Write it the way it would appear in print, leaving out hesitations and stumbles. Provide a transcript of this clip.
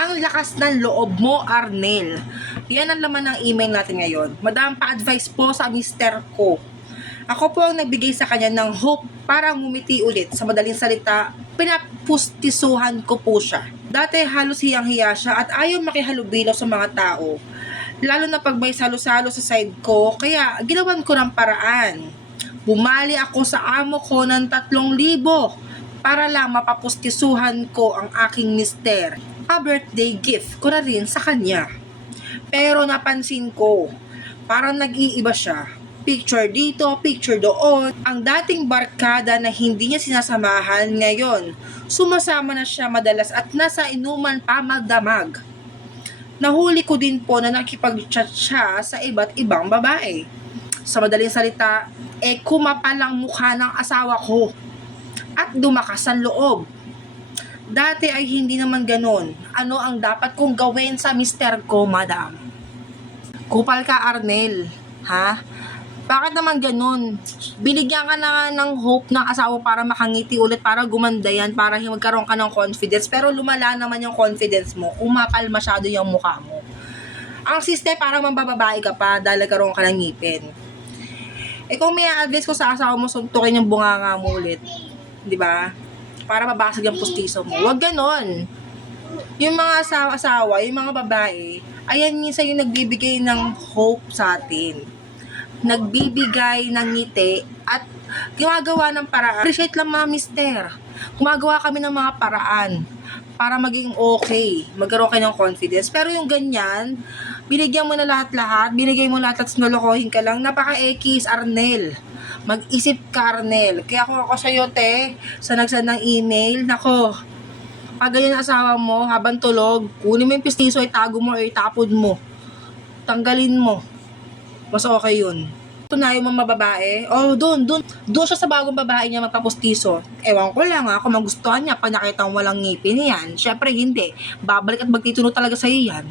Ang lakas ng loob mo, Arnel. Yan ang laman ng email natin ngayon. Madam, pa-advise po sa mister ko. Ako po ang nagbigay sa kanya ng hope para ngumiti ulit. Sa madaling salita, pinapustisuhan ko po siya. Dati halos hiyang-hiya siya at ayaw makihalubilo sa mga tao. Lalo na pag may salo-salo sa side ko, kaya ginawan ko ng paraan. Bumali ako sa amo ko ng 3,000 para lang mapapustisuhan ko ang aking mister. Pa-birthday gift ko na rin sa kanya. Pero napansin ko, parang nag-iiba siya. Picture dito, picture doon. Ang dating barkada na hindi niya sinasamahan ngayon, sumasama na siya madalas at nasa inuman pa magdamag. Nahuli ko din po na nakipag-chat siya sa iba't ibang babae. Sa madaling salita, kumapalang mukha ng asawa ko at dumakas ang loob. Dati ay hindi naman ganon. Ano ang dapat kong gawin sa mister ko, madam? Kupal ka, Arnel. Ha? Bakit naman ganun? Binigyan ka na nga ng hope ng asawa para makangiti ulit, para gumanda yan, para magkaroon ka ng confidence. Pero lumala naman yung confidence mo. Umapal masyado yung mukha mo. Ang siste, parang mambababae ka pa dahil nagkaroon ka ng ngipin. Kung may advice ko sa asawa mo, suntukin yung bunganga mo ulit. Di ba? Para mabasag yung pustiso mo. Huwag ganon. Yung mga asawa, yung mga babae, ayan minsan yung nagbibigay ng hope sa atin. Nagbibigay ng ngiti at gumagawa ng paraan. Appreciate lang mga mister. Gumagawa kami ng mga paraan para maging okay, magkaroon kayo ng confidence. Pero yung ganyan, binigyan mo na lahat-lahat, binigay mo lahat at sinolokohin ka lang, napaka-ekis, Arnel. Mag-isip ka, Arnel. Kaya kung ako sa'yo, sa nagsend ng email, nako, pag ganyan ang asawa mo, habang tulog, kunin mo yung pistiso, itago mo o itapod mo. Tanggalin mo. Mas okay yun. Tunayo mo mababae, doon siya sa bagong babae niya magpapustiso. Ewan ko lang kung magustuhan niya pag nakita walang ngipin yan. Syempre hindi. Babalik at magtituno talaga sa'yo yan.